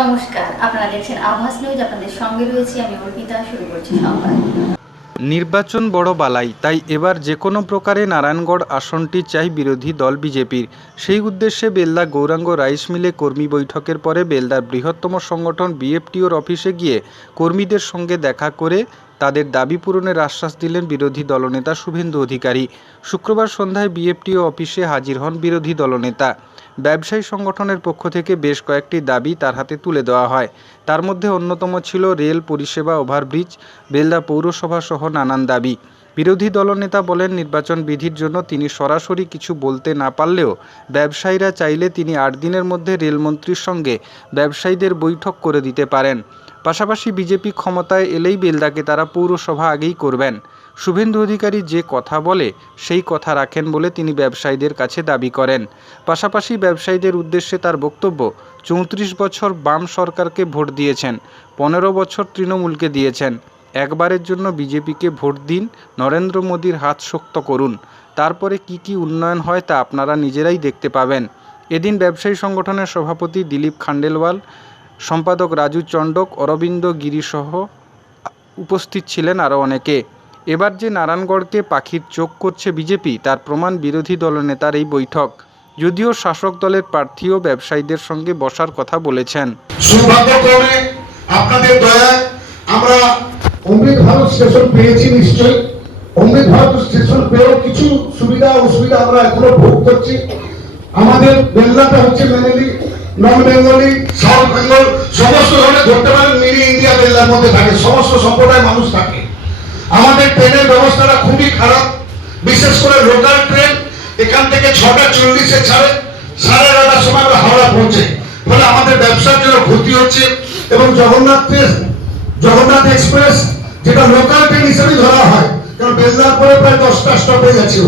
নমস্কার, আপনারা দেখছেন আভাস নিউজ। আপনাদের সঙ্গে রয়েছে আমি অর্পিতা। শুরু করছি সংবাদ। নির্বাচন বড় বালাই, তাই এবার যে কোনো প্রকারে নারায়ণগড় আসনটি চাই বিরোধী দল বিজেপির। সেই উদ্দেশ্যে বেলদা গৌরাঙ্গ রাইস মিলে কর্মী বৈঠকের পরে বেলদার বৃহত্তম সংগঠন বিএফটিওর অফিসে গিয়ে কর্মীদের সঙ্গে দেখা করে তাদের দাবি পূরণের আশ্বাস দিলেন বিরোধী দলনেতা শুভেন্দু অধিকারী। শুক্রবার সন্ধ্যায় বিএফটিও অফিসে হাজির হন বিরোধী দলনেতা। ব্যবসায়ী সংগঠনের পক্ষ থেকে বেশ কয়েকটি দাবি তার হাতে তুলে দেওয়া হয়। তার মধ্যে অন্যতম ছিল রেল পরিষেবা, ওভারব্রিজ, বেলদা পৌরসভা সহ নানান দাবি। বিরোধী দলনেতা বলেন, নির্বাচন বিধির জন্য তিনি সরাসরি কিছু বলতে না পারলেও ব্যবসায়ীরা চাইলে তিনি 8 দিনের মধ্যে রেলমন্ত্রীর সঙ্গে ব্যবসায়ীদের বৈঠক করে দিতে পারেন। পাশাপাশি বিজেপি ক্ষমতায় এলেই বেলদাকে তারা পৌরসভা আগেই করবেন। শুভেন্দু অধিকারী যে কথা বলে সেই কথা রাখেন বলে তিনি ব্যবসায়ীদের কাছে দাবি করেন। পাশাপাশি ব্যবসায়ীদের উদ্দেশ্যে তার বক্তব্য, 34 বছর বাম সরকারকে ভোট দিয়েছেন, 15 বছর তৃণমূলকে দিয়েছেন। একবারের জন্য বিজেপিকে ভোট দিন, নরেন্দ্র মোদীর হাত শক্ত করুন, তারপরে কি উন্নয়ন হয় তা আপনারা নিজেরাই দেখতে পাবেন। এদিন ব্যবসায়ী সংগঠনের সভাপতি দিলীপ খান্ডেলওয়াল, সম্পাদক রাজু চণ্ডক, অরবিন্দ গিরিসহ উপস্থিত ছিলেন আরও অনেকে। এবার যে নারায়ণগড়কে পাখির চোখ করছে বিজেপি, তার প্রমাণ বিরোধী দলনেতার এই বৈঠক। যদিও শাসক দলের প্রার্থীও ব্যবসায়ীদের সঙ্গে বসার কথা বলেছেন। সৌভাগ্যক্রমে আপনাদের দয়ায় আমরা অমৃত ভারত স্টেশন পেয়েছি। নিশ্চয়ই অমৃত ভারত স্টেশন পেয়েও কিছু সুবিধা অসুবিধা আমরা এখনো ভোগ করছি। আমাদের বেলদাটা হচ্ছে মেনলি নন বেঙ্গলি, সাউথ বেঙ্গল, সমস্ত ধরনের ধরতে পারেন মিনি ইন্ডিয়া বেলদার মধ্যে থাকে, সমস্ত সম্প্রদায়ের মানুষ থাকে। আমাদের ট্রেনের ব্যবস্থাটা খুবই খারাপ, বিশেষ করে লোকাল ট্রেন এখান থেকে 6:40 ছাড়ে, 11:30 সময় আমরা হাওড়া পৌঁছে। ফলে আমাদের ব্যবসার জন্য ক্ষতি হচ্ছে। এবং জগন্নাথ এক্সপ্রেস যেটা লোকাল ট্রেন হিসেবে ধরা হয়, কারণ বেলদার পরে প্রায় 10টা স্টপেজ আছে,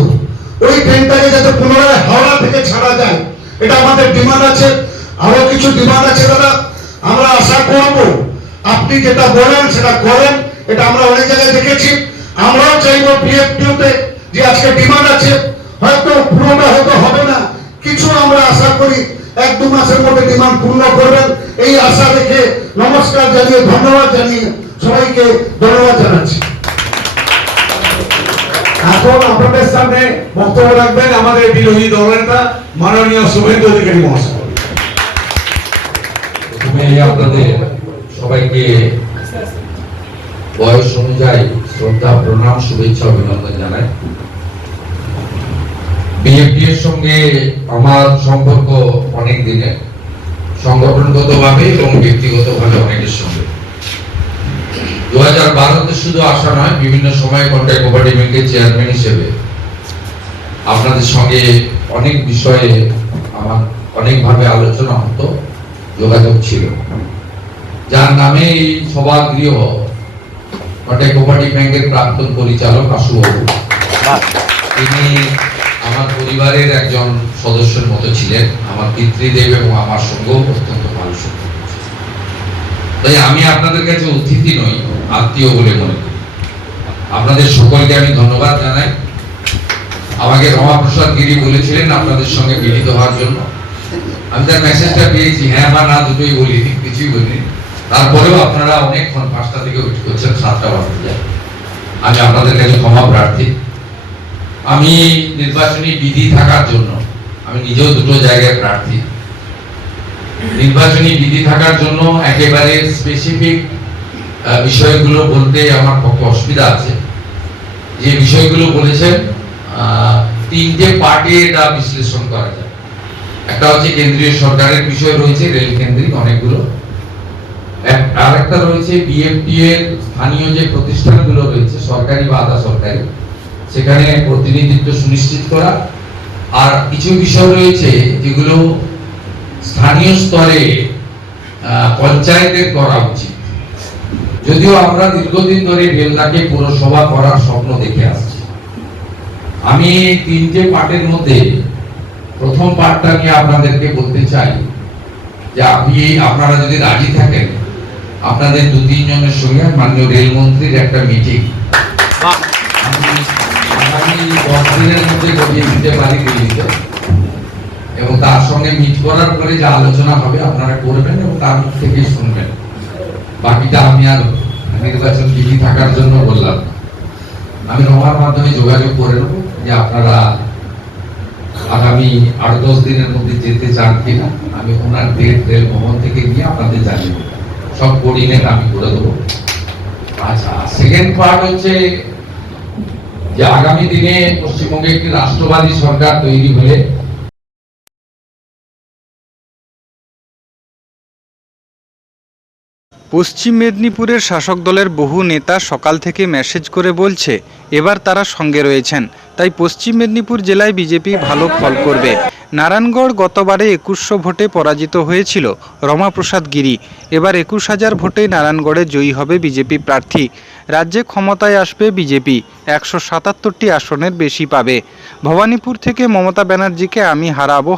ওই ট্রেনটাকে যাতে পুনরায় হাওড়া থেকে ছাড়া যায়, এটা আমাদের ডিমান্ড আছে। আরো কিছু ডিমান্ড আছে দাদা, আমরা আশা করব আপনি যেটা বলেন সেটা করেন। এটা আমরা অনেক জায়গায় দেখেছি। আমরাও চাইবো বিএফটিওতে যে আজকে ডিমান্ড আছে, হয়তো পুরোটা হয়তো হবে না, কিছু আমরা আশা করি 1-2 মাসের মধ্যে ডিমান্ড পূর্ণ করবেন, এই আশা রেখে নমস্কার জানিয়ে ধন্যবাদ জানিয়ে সবাইকে ধন্যবাদ জানাচ্ছি। এখন আপনাদের সামনে বক্তব্য রাখবেন আমাদের বিরোধী দলনেতা মাননীয় শুভেন্দু অধিকারী মহাশয়। প্রথমে আপনাদের সবাইকে বয়স অনুযায়ী শ্রদ্ধা, প্রণাম, শুভেচ্ছা, অভিনন্দন জানাই। বিএনপি এর সঙ্গে আমার সম্পর্ক অনেক দিনের, সংগঠনগতভাবে এবং ব্যক্তিগতভাবে অনেকের সঙ্গে। 2012-তে শুধু আসা নয়, বিভিন্ন সময় কন্ট্রাক্ট কোঅপারেটিভ ব্যাংকের চেয়ারম্যান হিসেবে আপনাদের সঙ্গে অনেক বিষয়ে আমার অনেকভাবে আলোচনা হতো, যোগাযোগ ছিল। যার নামে এই সভাগৃহ কন্ট্রাক্ট কোঅপারেটিভ ব্যাংকের প্রাক্তন পরিচালক আশুবাবু, তিনি আমার পরিবারের একজন সদস্যের মতো ছিলেন, আমার পিতৃদেব এবং আমার সঙ্গেও অত্যন্ত ভালো সম্পর্ক। তাই আমি আপনাদের কাছে অতিথি নই, আত্মীয় বলে মনে করি। আপনাদের সকলকে আমি ধন্যবাদ জানাই। আমাকে রমাপ্রসাদ গিরি বলেছিলেন আপনাদের সঙ্গে মিলিত হওয়ার জন্য। আমি তার মেসেজটা পেয়েছি, হ্যাঁ বা না দুটোই বলিনি, কিছুই বলিনি। তারপরেও আপনারা অনেকক্ষণ 5টা থেকে উঠে করছেন, 7টা বাজতে যায়। আমি আপনাদের কাছে ক্ষমা প্রার্থী। আমি নির্বাচনী বিধি থাকার জন্য, আমি নিজেও দুটো জায়গায় প্রার্থী, নির্বাচনী বিধি থাকার জন্য একেবারে স্পেসিফিক বিষয়গুলো বলতে আমার পক্ষে অসুবিধা আছে। যে বিষয়গুলো বলেছেন 3টে পার্টে এটা বিশ্লেষণ করা যায়। একটা হচ্ছে কেন্দ্রীয় সরকারের বিষয় রয়েছে, রেল কেন্দ্রিক অনেকগুলো। আর একটা রয়েছে বিএফটি এর স্থানীয় যে প্রতিষ্ঠানগুলো রয়েছে, সরকারি বা আধা সরকারি, সেখানে প্রতিনিধিত্ব সুনিশ্চিত করা। আর কিছু বিষয় রয়েছে যেগুলো স্থানীয় স্তরে পঞ্চায়েতের করা উচিত। যদিও আমরা দীর্ঘদিন ধরে বেলদাকে পৌরসভা করার স্বপ্ন দেখে আসছি। আমি 3টে পার্টের মধ্যে প্রথম পার্টটা নিয়ে আপনাদেরকে বলতে চাই যে আপনারা যদি রাজি থাকেন, আপনাদের 2-3 জনের সঙ্গে মাননীয় রেলমন্ত্রীর একটা মিটিং আগামী 10 দিনের মধ্যে করিয়ে দিতে পারি দিল্লিতে, এবং তার সঙ্গে মিট করার পরে যে আলোচনা হবে আপনারা করবেন এবং তার মুখ থেকেই শুনবেন। বাকিটা আমি আর নির্বাচন বিধি থাকার জন্য বললাম না। আমি রমার মাধ্যমে যোগাযোগ করে নেব যে আপনারা আগামী 8-10 দিনের মধ্যে যেতে চান কিনা। আমি ওনার ডেট রেল ভবন থেকে নিয়ে আপনাদের জানিয়ে দেবো, সব কোঅর্ডিনেট আমি করে দেবো। আচ্ছা, সেকেন্ড পার্ট হচ্ছে যে আগামী দিনে পশ্চিমবঙ্গে একটি রাষ্ট্রবাদী সরকার তৈরি হলে পশ্চিম মেদিনীপুরের শাসক দলের বহু নেতা সকাল থেকে মেসেজ করে বলছে এবার তারা সঙ্গে রয়েছেন, তাই পশ্চিম মেদিনীপুর জেলায় বিজেপি ভালো ফল করবে। নারায়ণগড় গতবারে 2100 ভোটে পরাজিত হয়েছিল রমাপ্রসাদ গিরি, এবার 21,000 ভোটে নারায়ণগড়ে জয়ী হবে বিজেপি প্রার্থী। রাজ্যে ক্ষমতায় আসবে বিজেপি, 177টি আসনের বেশি পাবে। ভবানীপুর থেকে মমতা ব্যানার্জিকে আমি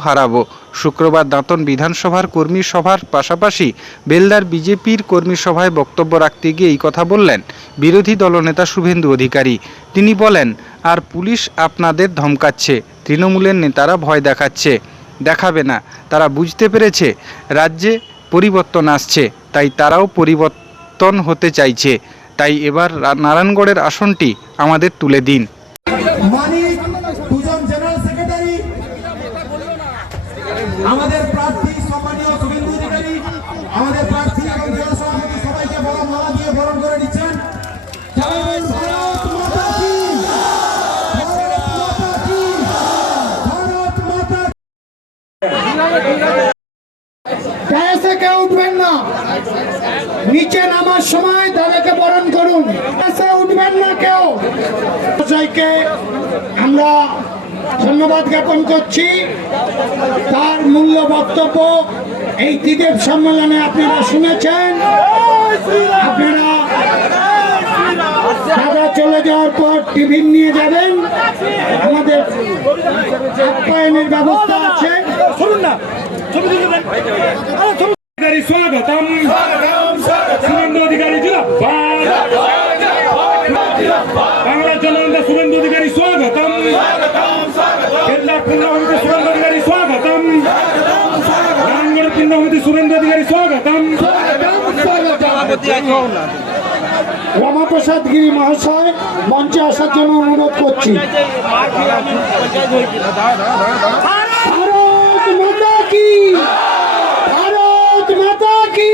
হারাবো। শুক্রবার দাঁতন বিধানসভার কর্মী সভার পাশাপাশি বেলদার বিজেপির কর্মী সভায় বক্তব্য রাখতে গিয়ে এই কথা বললেন বিরোধী দলনেতা শুভেন্দু অধিকারী। তিনি বলেন, আর পুলিশ আপনাদের ধমকাচ্ছে, তৃণমূলের নেতারা ভয় দেখাবে না, তারা বুঝতে পেরেছে রাজ্যে পরিবর্তন আসছে, তাই তারাও পরিবর্তন হতে চাইছে, তাই এবার নারায়ণগড়ের আসনটি আমাদের তুলে দিন। মানিক দুজন জেনারেল সেক্রেটারি, আমাদের প্রার্থী সম্মানীয় শুভেন্দু অধিকারী, আমাদের প্রার্থী এবং জেলা সভাপতি সবাইকে বড় মালা দিয়ে বরণ করে দিচ্ছেন। ভারত মাতা কি, ভারত মাতা কি, ভারত মাতা কি। কেউ উঠবেন না, নিচে নামার সময় তাদেরকে বরণ করুন। উঠবেন না কেউ। আমরা ধন্যবাদ জ্ঞাপন করছি, তার মূল্য বক্তব্য এই ত্রিদেব সম্মেলনে আপনারা শুনেছেন। আপনারা দাদা চলে যাওয়ার পর টিফিন নিয়ে যাবেন, আমাদের আপ্যায়নের ব্যবস্থা আছে। স্বাগতম শুভেন্দু অধিকারী জিন্দাবাদ, বাংলার জননেতা শুভেন্দু অধিকারী স্বাগতম, কেল্লা পূর্ণভূমিতে শুভেন্দু অধিকারী স্বাগতম, নারায়ণগড় পূর্ণভূমিতে শুভেন্দু অধিকারী স্বাগতম। রমাপ্রসাদ গিরি মহাশয় মঞ্চে আসার জন্য অনুরোধ করছি। ভারত মাতা কি, ভারত মাতা কি,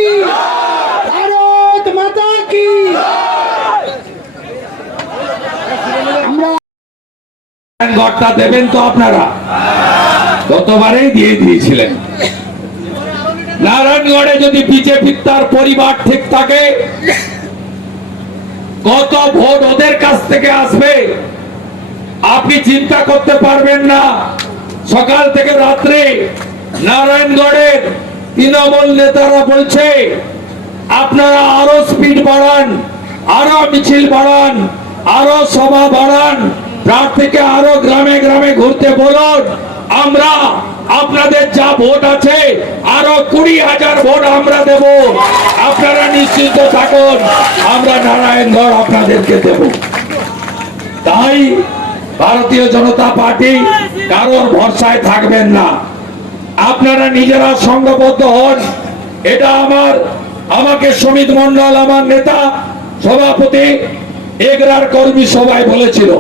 ভারত মাতা কি। ঘরটা দেবেন তো আপনারা, গতবারেই দিয়ে দিয়েছিলেন। নারায়ণগড়ে যদি বিজেপি তার পরিবার ঠিক থাকে, কত ভোট ওদের কাছ থেকে আসবে আপনি চিন্তা করতে পারবেন না। সকাল থেকে রাত্রে নারায়ণগড়ের তৃণমূল নেতারা বলছে আপনারা আরো স্পিড বাড়ান, আরো মিছিল বাড়ান, আরো সভা বাড়ান, প্রার্থীকে আরো গ্রামে গ্রামে ঘুরতে বলুন। আমরা আপনাদের যা ভোট আছে আরো 20,000 ভোট আমরা দেব, আপনারা নিশ্চিন্ত থাকুন, আমরা নারায়ণগড় আপনাদেরকে দেব। তাই ভারতীয় জনতা পার্টি কারোর ভরসায় থাকবেন না, আপনারা নিজেরা সংঘবদ্ধ হন। এটা আমাকে সমিত মন্ডল, আমার নেতা সভাপতি এগরার কর্মী সভায় বলেছিল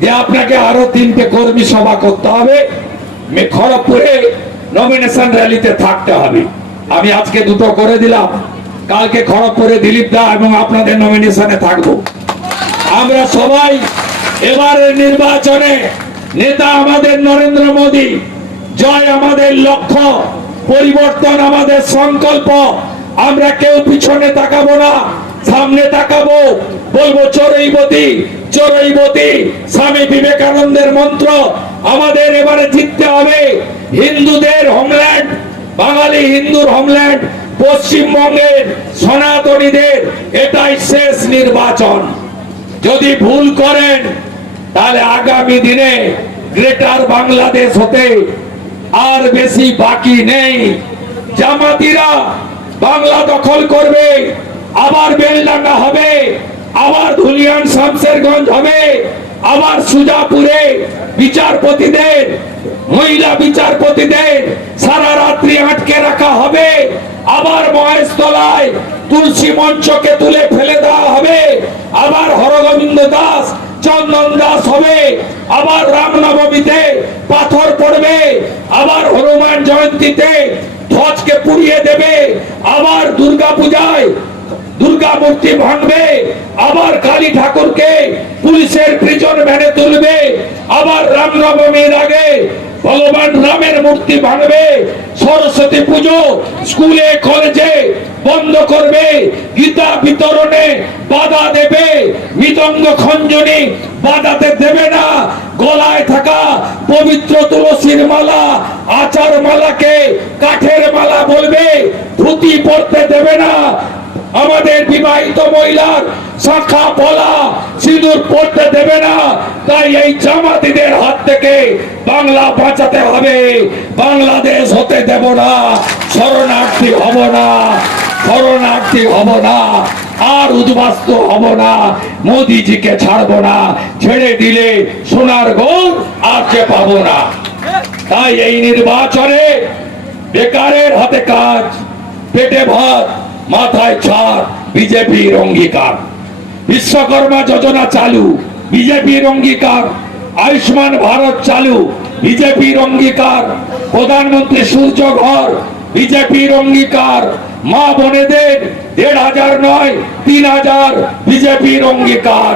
যে আপনাকে আরো 3টে কর্মী সভা করতে হবে, খড়গপুরে নমিনেশন র্যালিতে থাকতে হবে। আমি আজকে 2টো করে দিলাম, কালকে খড়গপুরে দিলীপ দা এবং আপনাদের নমিনেশনে থাকবো। আমরা সবাই এবারের নির্বাচনে নেতা আমাদের নরেন্দ্র মোদী, জয় আমাদের লক্ষ্য, পরিবর্তন আমাদের সংকল্প। আমরা কেউ পিছনে তাকাবো না, সামনে তাকাবো, বলবো চোরইবতী চোরইবতী, স্বামী বিবেকানন্দের মন্ত্র। আমাদের এবারে জিততে হবে। হিন্দুদের হোমল্যান্ড, বাঙালি হিন্দুর হোমল্যান্ড পশ্চিমবঙ্গের সনাতনীদের এটাই শেষ নির্বাচন। যদি ভুল করেন তাহলে আগামী দিনে গ্রেটার বাংলাদেশ হতে আর বেশি বাকি নেই। জামাতিরা বাংলা দখল করবে, আবার বেলডাঙ্গা হবে, আবার ধুলিয়ান শামশেরগঞ্জ হবে, আবার সুজাপুরে বিচারপতিদের, মহিলা বিচারপতিদের সারা রাত্রি আটকে রাখা হবে। আবার মহেশতলায় তুলসী মঞ্চকে তুলে ফেলে দেওয়া হবে। আবার হরগোবিন্দ দাস, চন্দন দাস হবে। আবার রামনবমীতে পাথর পড়বে। আবার হনুমান জয়ন্তীতে ধ্বজকে পুড়িয়ে দেবে। আবার দুর্গা পূজায় দুর্গা মূর্তি ভাঙবে। আবার কালী ঠাকুরকে পুলিশের প্রিজন ভ্যানে তুলবে। আবার রামনবমীর আগে ভগবান রামের মূর্তি ভাঙবে। সরস্বতী পুজো স্কুলে কলেজে বন্ধ করবে। গীতা বিতরণে বাধা দেবে। মৃদঙ্গ খঞ্জনি বাজাতে দেবে না। গলায় থাকা পবিত্র তুলসীর মালা, আচার মালাকে কাঠের মালা বলবে। ধুতি পরতে দেবে না। আমাদের বিবাহিত মহিলার শাখা পলা সিঁদুর পড়তে দেবে না। তাই এই জামাতিদের হাত থেকে বাংলা বাঁচাতে হবে। বাংলাদেশ হতে দেব না। শরণার্থী হব না, শরণার্থী হব না, আর উদ্বাস্তু হব না। মোদিজিকে ছাড়বো না। ছেড়ে দিলে সোনার গৌর আর যে পাবো না। তাই এই নির্বাচনে বেকারের হাতে কাজ, পেটে ভাত, মাথায় ছাদ, বিজেপির অঙ্গীকার। বিশ্বকর্মা যোজনা চালু, বিজেপির অঙ্গীকার। আয়ুষ্মান ভারত চালু, বিজেপির অঙ্গীকার। প্রধানমন্ত্রী সূর্য ঘর, বিজেপির অঙ্গীকার। মা বোনেদের ১,৫০০ নয় ৩,০০০, বিজেপির অঙ্গীকার।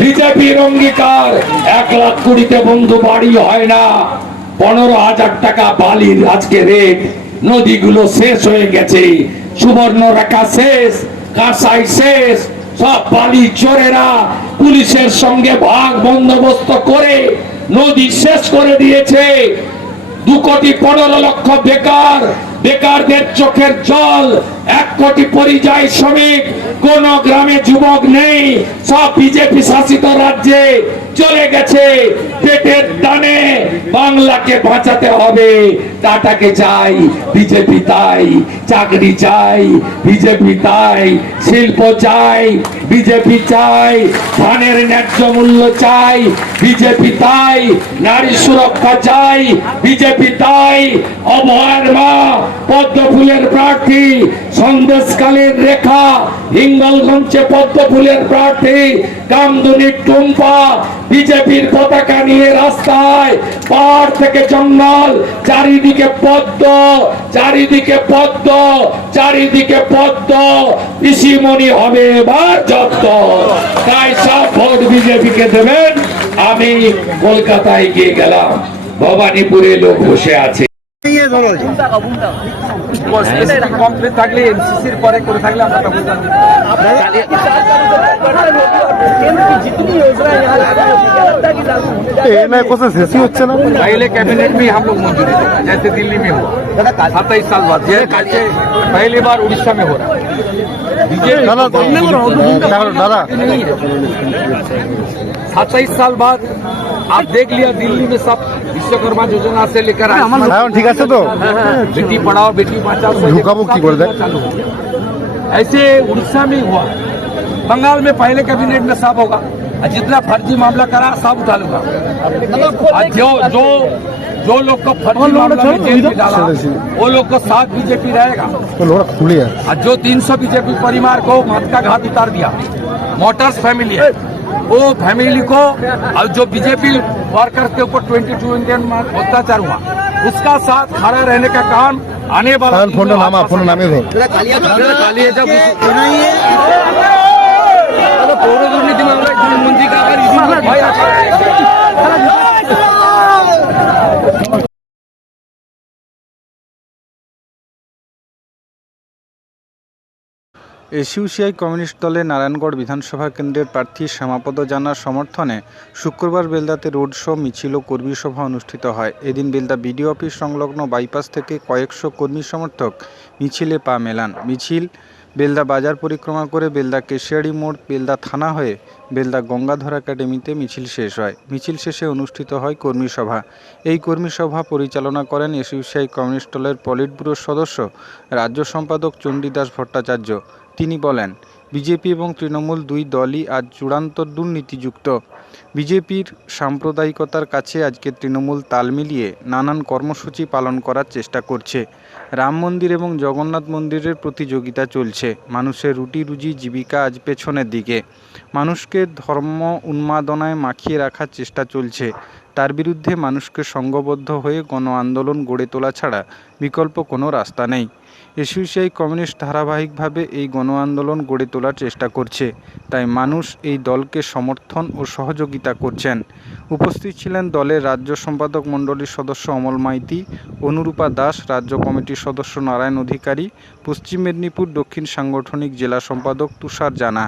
বিজেপির অঙ্গীকার। ১,২০,০০০ বন্ধু বাড়ি হয় না। ১৫,০০০ টাকা বালির আজকে রেট। নদীগুলো শেষ হয়ে গেছে। সুবর্ণরেখা শেষ, কাঁসাই শেষ। সব বালি চোরেরা পুলিশের সঙ্গে ভাগ বন্দোবস্ত করে নদী শেষ করে দিয়েছে। ২,১৫,০০,০০০ বেকার, বেকারদের চোখের জল। ১ কোটি পরিযায়ী শ্রমিক, কোন গ্রামে যুবক নেই। সব বিজেপি শাসিত রাজ্যে চলে গেছে। পেটের টানে বাংলাকে বাঁচাতে হবে। টাটাকে চাই, বিজেপি তাই। চাকরি চাই, বিজেপি তাই। শিল্প চাই, বিজেপি চাই। ধানের ন্যায্য মূল্য চাই, বিজেপি তাই। নারী সুরক্ষা চাই, বিজেপি তাই। অভয়ের মা পদ্ম ফুলের প্রার্থী, সন্দেশকালীর রেখা হিঙ্গলগঞ্জে পদ্ম ফুলের প্রার্থী। কামদুনি টুম্পা বিজেপির পতাকা নিয়ে রাস্তায়। পাহাড় থেকে জঙ্গল, চারিদিকে পদ্ম, চারিদিকে পদ্ম, চারিদিকে পদ্ম। পিসিমণি হবে এবার জব্দ। তাই সব ভোট বিজেপিকে দেবেন। আমি কলকাতায় গিয়ে গেলাম, ভবানীপুরে লোক বসে আছে। কমপ্লিট থাকলে এনসিসির পরে করে থাকলে আমরা पहले कैबिनेट में हम लोग मंजूरी देगा, जैसे दिल्ली में हुआ 27 साल बाद। जैसे पहली बार उड़ीसा में हो रहा है। 27 साल बाद आप देख लिया दिल्ली में सब विश्वकर्मा योजना से लेकर ठीक है तो बेटी पढ़ाओ बेटी बचाओ चालू हो गया। ऐसे उड़ीसा में हुआ, बंगाल में पहले कैबिनेट में सब होगा। जितना फर्जी मामला करा सब उठा लूंगा। जो लोग को फर्जी मामला में जेल में डाला वो लोग को साथ बीजेपी रहेगा। और जो 300 बीजेपी परिवार को मत का घात उतार दिया, मोटर्स फैमिली है, वो फैमिली को और जो बीजेपी वर्कर्स के ऊपर 22 इंडियन अत्याचार हुआ उसका साथ खड़ा रहने का काम आने वाला पौर दुर्नीति मामला मंत्री का এসইউসিআই কমিউনিস্ট দলের নারায়ণগড় বিধানসভা কেন্দ্রের প্রার্থী শ্যামাপদ জানার সমর্থনে শুক্রবার বেলদাতে রোড শো, মিছিল ও কর্মী সভা অনুষ্ঠিত হয়। এদিন বেলদা বিডিও অফিস সংলগ্ন বাইপাস থেকে কয়েকশো কর্মী সমর্থক মিছিলে পা মেলান। মিছিল বেলদা বাজার পরিক্রমা করে বেলদা কেশিয়াড়ি মোড়, বেলদা থানা হয়ে বেলদা গঙ্গাধর একাডেমিতে মিছিল শেষ হয়। মিছিল শেষে অনুষ্ঠিত হয় কর্মী সভা। এই কর্মী সভা পরিচালনা করেন এসইউসিআই কমিউনিস্ট দলের পলিট ব্যুরোর সদস্য রাজ্য সম্পাদক চণ্ডীদাস ভট্টাচার্য। তিনি বলেন, বিজেপি এবং তৃণমূল দুই দলই আজ চূড়ান্ত দুর্নীতিযুক্ত। বিজেপির সাম্প্রদায়িকতার কাছে আজকে তৃণমূল তাল মিলিয়ে নানান কর্মসূচি পালন করার চেষ্টা করছে। রাম মন্দির এবং জগন্নাথ মন্দিরের প্রতিযোগিতা চলছে। মানুষের রুটি রুজি জীবিকা আজ পেছনের দিকে। মানুষকে ধর্ম উন্মাদনায় মাখিয়ে রাখার চেষ্টা চলছে। তার বিরুদ্ধে মানুষকে সংঘবদ্ধ হয়ে গণ আন্দোলন গড়ে তোলা ছাড়া বিকল্প কোনো রাস্তা নেই। এসইউসিআই কমিউনিস্ট ধারাবাহিকভাবে এই গণ আন্দোলন গড়ে তোলার চেষ্টা করছে, তাই মানুষ এই দলকে সমর্থন ও সহযোগিতা করছেন। উপস্থিত ছিলেন দলের রাজ্য সম্পাদক মণ্ডলীর সদস্য অমল মাইতি, অনুরূপা দাস, রাজ্য কমিটির সদস্য নারায়ণ অধিকারী, পশ্চিম মেদিনীপুর দক্ষিণ সাংগঠনিক জেলা সম্পাদক তুষার জানা।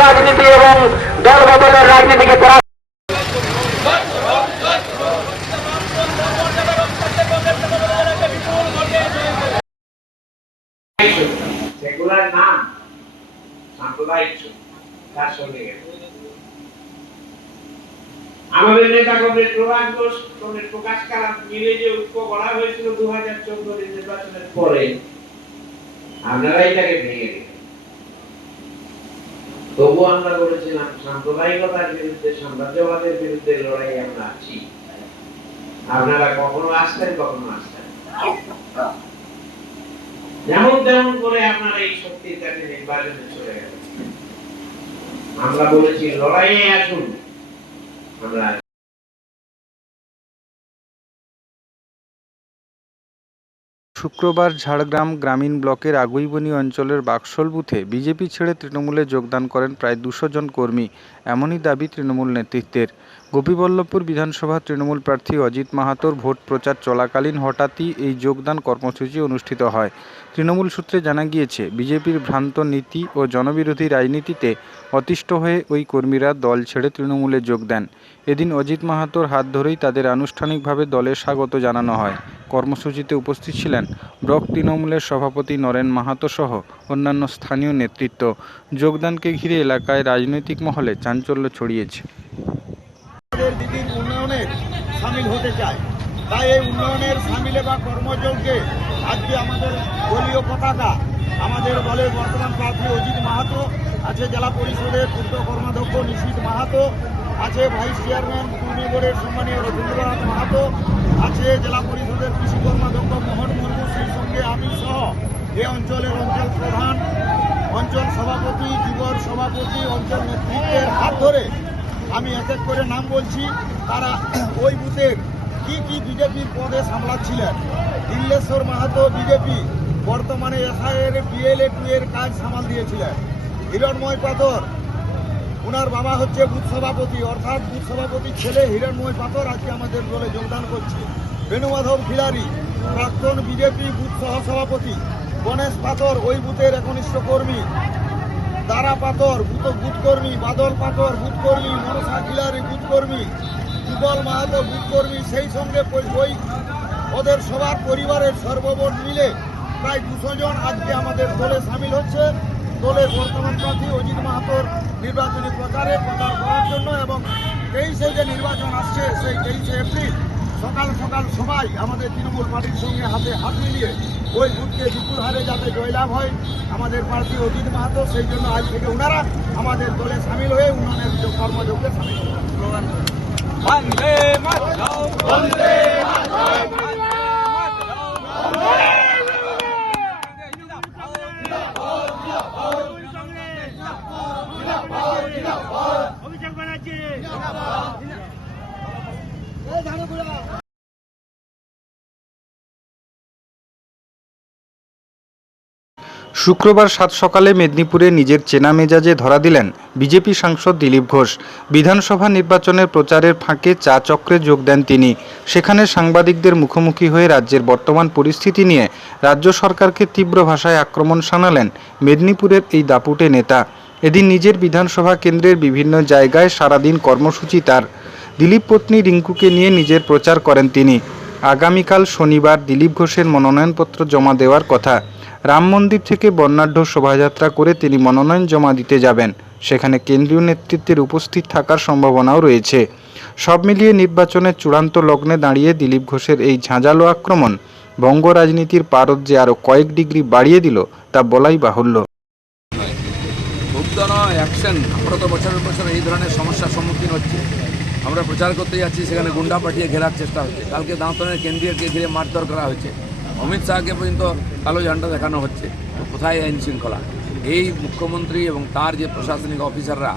রাজনীতি এবং দল বদলের রাজনীতিকে সেগুলার নাম সাম্প্রদায়িক তার সঙ্গে আমাদের নেতা কংগ্রেস প্রকাশ কারাম মিলে যে ঐক্য করা হয়েছিল 2014 নির্বাচনের পরে, আপনারা এটাকে ভেঙে দিলেন। তবু আমরা বলেছিলাম সাম্প্রদায়িকতার বিরুদ্ধে, সাম্রাজ্যবাদের বিরুদ্ধে লড়াই আমরা আছি। আপনারা কখনো আসতেন, কখনো আসতেন যেমন তেমন করে আপনারা এই শক্তির কাছে নির্বাচনে চলে গেলেন। আমরা বলেছি লড়াইয়ে আসুন, আমরা শুক্রবার ঝাড়গ্রাম গ্রামীণ ব্লকের আগুইবনি অঞ্চলের বাক্সল বুথে বিজেপি ছেড়ে তৃণমূলে যোগদান করেন প্রায় 200 জন কর্মী। এমনই দাবি তৃণমূল নেতৃত্বের। গোপীবল্লভপুর বিধানসভা তৃণমূল প্রার্থী অজিত মাহাতোর ভোট প্রচার চলাকালীন হঠাৎই এই যোগদান কর্মসূচি অনুষ্ঠিত হয়। তৃণমূল সূত্রে জানা গিয়েছে, বিজেপির ভ্রান্ত নীতি ও জনবিরোধী রাজনীতিতে অতিষ্ঠ হয়ে ওই কর্মীরা দল ছেড়ে তৃণমূলে যোগ দেন। এদিন অজিত মাহাতোর হাত ধরেই তাদের আনুষ্ঠানিকভাবে দলে স্বাগত জানানো হয়। কর্মসূচিতে উপস্থিত ছিলেন ব্লক তৃণমূলের সভাপতি নরেন মাহাতো সহ অন্যান্য স্থানীয় নেতৃত্ব। যোগদানকে ঘিরে এলাকায় রাজনৈতিক মহলে চাঞ্চল্য ছড়িয়েছে। দিদির উন্নয়নে সামিল হতে চায়, তাই এই উন্নয়নের সামিলে বা কর্মযোগকে আজকে আমাদের দলীয় পতাকা, আমাদের দলের বর্তমান প্রার্থী অজিত মাহাতো আছে, জেলা পরিষদের পূর্ত কর্মাধ্যক্ষ নিশীথ মাহাতো আছে, ভাইস চেয়ারম্যান পূর্ণগড়ের সম্মানীয় রবীন্দ্রনাথ মাহাতো আছে, জেলা পরিষদের কৃষি কর্মাধ্যক্ষ মোহন মুর্মু, সেই সঙ্গে আমি সহ এই অঞ্চলের অঞ্চল প্রধান, অঞ্চল সভাপতি, যুবর সভাপতি, অঞ্চল নেতৃত্বের হাত ধরে আমি এক এক করে নাম বলছি। তারা ওই বুথের কি বিজেপির পদে সামলাচ্ছিলেন। দিল্লেশ্বর মাহাতো বিজেপি, বর্তমানে এসআইয়ের BLA-2 এর কাজ সামাল দিয়েছিলেন। হিরণময় পাথর, ওনার বাবা হচ্ছে বুথ সভাপতি, অর্থাৎ বুথ সভাপতির ছেলে হিরণময় পাথর আজকে আমাদের দলে যোগদান করছে। বেণুমাধব খিলারি, প্রাক্তন বিজেপি বুথ সহসভাপতি। গণেশ পাথর ওই বুথের একনিষ্ঠ কর্মী। তারা পাথর বুথ কর্মী, বাদল পাথর বুথ কর্মী, মনসা খিলারি বুথ কর্মী, যুগল মাহাতো বুথ কর্মী। সেই সঙ্গে ওই ওদের সবার পরিবারের সর্বমোট মিলে প্রায় 200 জন আজকে আমাদের দলে সামিল হচ্ছে। দলের বর্তমান প্রার্থী অজিত মাহাতোর নির্বাচনী প্রচার করার জন্য এবং 23-এ যে নির্বাচন আসছে, সেই 23 এপ্রিল সকাল সকাল সবাই আমাদের তৃণমূল পার্টির সঙ্গে হাতে হাত মিলিয়ে ওই বুথকে বিপুল হারে যাতে জয়লাভ হয় আমাদের প্রার্থী অজিত মাহাতো, সেই জন্য আজ থেকে ওনারা আমাদের দলে সামিল হয়ে উন্নয়নের কর্মযোগে সামিল হবেন। স্লোগান বন্দে মাতরম, বন্দে মাতরম, অভিষেক ব্যানার্জি শুক্রবার 7 সকালে মেদিনীপুরে নিজের চেনা মেজাজে ধরা দিলেন বিজেপি সাংসদ দিলীপ ঘোষ। বিধানসভা নির্বাচনের প্রচারের ফাঁকে চা চক্রে যোগ দেন তিনি। সেখানে সাংবাদিকদের মুখোমুখি হয়ে রাজ্যের বর্তমান পরিস্থিতি নিয়ে রাজ্য সরকারকে তীব্র ভাষায় আক্রমণ শানালেন মেদিনীপুরের এই দাপুটে নেতা। এদিন নিজের বিধানসভা কেন্দ্রের বিভিন্ন জায়গায় সারাদিন কর্মসূচি তার। দিলীপ পত্নী রিঙ্কুকে নিয়ে নিজের প্রচার করেন তিনি। আগামীকাল শনিবার দিলীপ ঘোষের মনোনয়নপত্র জমা দেওয়ার কথা। রাম মন্দির থেকে বর্ণাঢ্য শোভাযাত্রা করে তিনি মনোনয়ন জমা দিতে যাবেন। সেখানে কেন্দ্রীয় নেতৃত্বের উপস্থিত থাকার সম্ভাবনাও রয়েছে। সব মিলিয়ে নির্বাচনের চূড়ান্ত লগ্নে দাঁড়িয়ে দিলীপ ঘোষের এই ঝাঁঝালো আক্রমণ বঙ্গ রাজনীতির পারদ যে আরও কয়েক ডিগ্রি বাড়িয়ে দিল তা বলাই বাহুল্য। মুক্ত নয়, অ্যাকশন। আমরা তো বছরের বছর এই ধরনের সমস্যার সম্মুখীন হচ্ছে। আমরা প্রচার করতে যাচ্ছি, সেখানে গুন্ডা পাঠিয়ে ঘেরার চেষ্টা হচ্ছে। কালকে দাঁতনের কেন্দ্রীয়কে ঘিরে মারধর করা হয়েছে। অমিত শাহকে পর্যন্ত কালো ঝান্ডা দেখানো হচ্ছে। কোথায় আইন শৃঙ্খলা? এই মুখ্যমন্ত্রী এবং তার যে প্রশাসনিক অফিসাররা,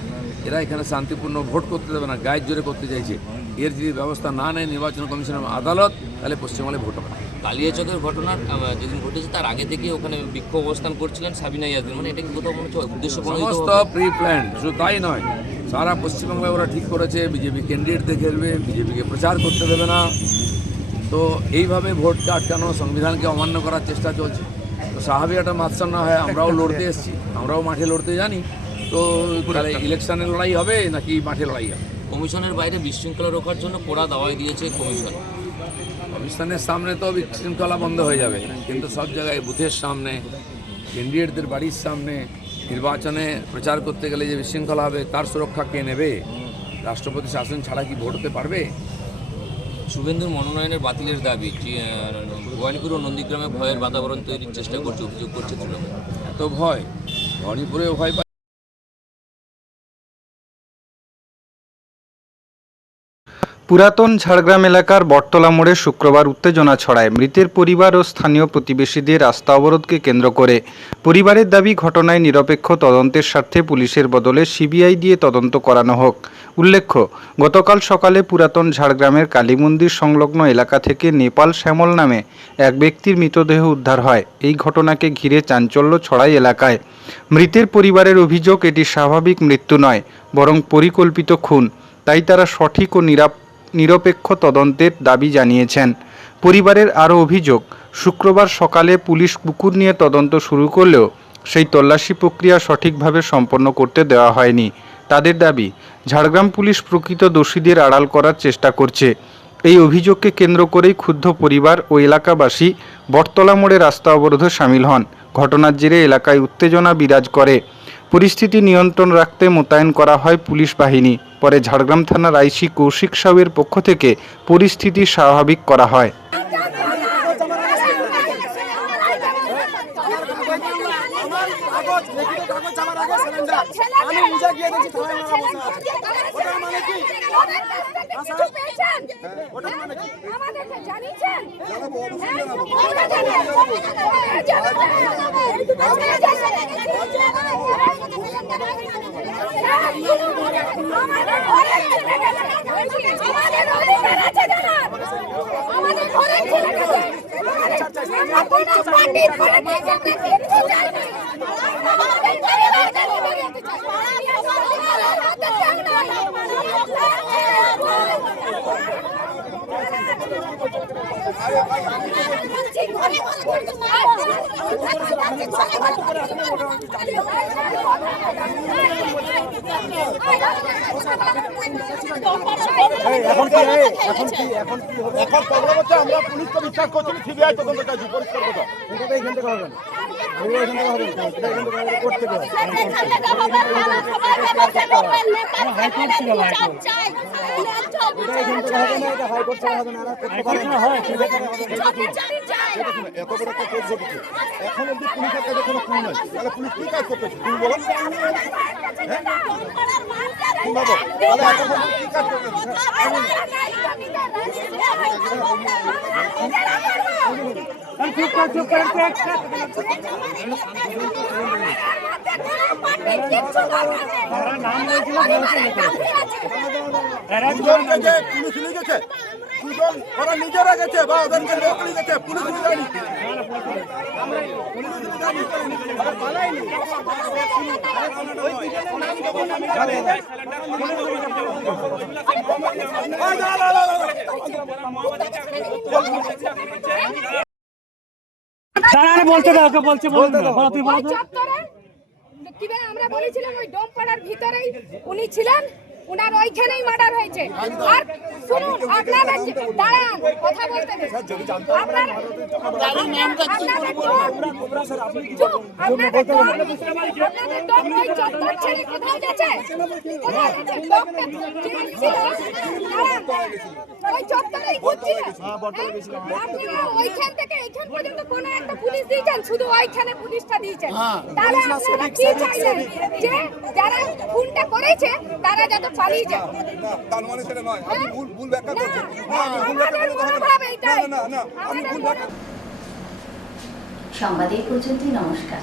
এরা এখানে শান্তিপূর্ণ ভোট করতে দেবে না, গায়ের জোরে করতে চাইছে। এর যদি ব্যবস্থা না নেয় নির্বাচন কমিশনের আদালত, তাহলে পশ্চিমবঙ্গে ভোট হবে। কালিয়াচকের ঘটনার যেদিন ঘটেছে তার আগে থেকে ওখানে বিক্ষোভ অবস্থান করছিলেন সাবিনা ইয়াসমিন, মানে এটা কি কোথাও মনে হচ্ছে উদ্দেশ্য সমস্ত প্রি প্ল্যান। শুধু তাই নয়, সারা পশ্চিমবঙ্গে ওরা ঠিক করেছে বিজেপি ক্যান্ডিডেটদের ঘেরবে, বিজেপিকে প্রচার করতে দেবে না। তো এইভাবে ভোটকে আটকানো, সংবিধানকে অমান্য করার চেষ্টা চলছে। তো স্বাভাবিক একটা মাৎসন্য হয়। আমরাও লড়তে এসেছি, আমরাও মাঠে লড়তে জানি। তো ইলেকশনের লড়াই হবে নাকি মাঠে লড়াই হবে? কমিশনের বাইরে বিশৃঙ্খলা রোখার জন্য কড়া দাওয়াই দিয়েছে কমিশন। কমিশনের সামনে তো বিশৃঙ্খলা বন্ধ হয়ে যাবে, কিন্তু সব জায়গায় বুথের সামনে, ক্যান্ডিডেটদের বাড়ির সামনে নির্বাচনে প্রচার করতে গেলে যে বিশৃঙ্খলা হবে, তার সুরক্ষা কে নেবে? রাষ্ট্রপতি শাসন ছাড়া কি ভোট হতে পারবে? শুভেন্দুর মনোনয়নের বাতিলের দাবি, গোয়ালপুর ও নন্দীগ্রামে ভয়ের বাতাবরণ তৈরির চেষ্টা করছে, অভিযোগ করছে তৃণমূল। এত ভয়? ভবানীপুরেও ভয় পায়। পুরাতন ঝাড়গ্রাম এলাকার বটতলা মোড়ে শুক্রবার উত্তেজনা ছড়ায় মৃতের পরিবার ও স্থানীয় প্রতিবেশীদের রাস্তা অবরোধকে কেন্দ্র করে। পরিবারের দাবি, ঘটনায় নিরপেক্ষ তদন্তের স্বার্থে পুলিশের বদলে সিবিআই দিয়ে তদন্ত করানো হোক। উল্লেখ্য, গতকাল সকালে পুরাতন ঝাড়গ্রামের কালী মন্দির সংলগ্ন এলাকা থেকে নেপাল শ্যামল নামে এক ব্যক্তির মৃতদেহ উদ্ধার হয়। এই ঘটনাকে ঘিরে চাঞ্চল্য ছড়ায় এলাকায়। মৃতের পরিবারের অভিযোগ, এটি স্বাভাবিক মৃত্যু নয়, বরং পরিকল্পিত খুন। তাই তারা সঠিক ও নিরপেক্ষ তদন্তের দাবি জানিয়েছেন। পরিবারের আরও অভিযোগ, শুক্রবার সকালে পুলিশ কুকুর নিয়ে তদন্ত শুরু করলেও সেই তল্লাশি প্রক্রিয়া সঠিকভাবে সম্পন্ন করতে দেওয়া হয়নি। তাদের দাবি, ঝাড়গ্রাম পুলিশ প্রকৃত দোষীদের আড়াল করার চেষ্টা করছে। এই অভিযোগকে কেন্দ্র করেই ক্ষুব্ধ পরিবার ও এলাকাবাসী বটতলা মোড়ে রাস্তা অবরোধে সামিল হন। ঘটনার জেরে এলাকায় উত্তেজনা বিরাজ করে। পরিস্থিতি নিয়ন্ত্রণ রাখতে মোতায়েন করা হয় পুলিশ বাহিনী। পরে ঝাড়গ্রাম থানার আইসি কৌশিক সাউয়ের পক্ষ থেকে পরিস্থিতি স্বাভাবিক করা হয়। এখন প্রবলেম হচ্ছে আমরা পুলিশকে বিশ্বাস করছি, সিবিআই তদন্ত চাইছি, পরিষ্কার কথা। এখান থেকে হবে না, করতে হবে। হাইকোর্ট ছিল, এত বড় একটা কেস ঘটেছে, এখন অব্দি পুলিশের কাছে কোনো ফোন নাই, তাহলে পুলিশ কি কাজ করতেছে তুমি বলো? বাবু, তাহলে এখন কি কাজ করতেছে? পুলিশ নিয়ে গেছে, দুজন ওরা নিজেরা গেছে বা ওদেরকে লোক নিয়ে গেছে, পুলিশ নিয়ে যায়নি। আমরা বলেছিলাম ওই ডোমপাড়ার ভিতরেই উনি ছিলেন, উনার ওইখানেই মার্ডার হয়েছে। আর শুনুন, আপনাদের দাঁড়ান, কথা বলতে দিন। আপনাদের ওই চত্বর ছেড়ে কোথায় গেছে? কোথায় গেছে? ডোমটা ছিল, দাঁড়ান, ওই চত্বরেই ঘুরছিলেন। আপনারা ওইখান থেকে এইখান পর্যন্ত কোনো একটা পুলিশ দিয়েছেন, শুধু ওইখানে পুলিশটা দিয়েছেন। তাহলে আপনারা কি চাইলেন? যে যারা খুনটা করেছে তারা যাতে পালিয়ে যায়। তার মানে সেটা নয়, আপনি ভুল ব্যাখ্যা করছেন। সংবাদ এই পর্যন্তই, নমস্কার।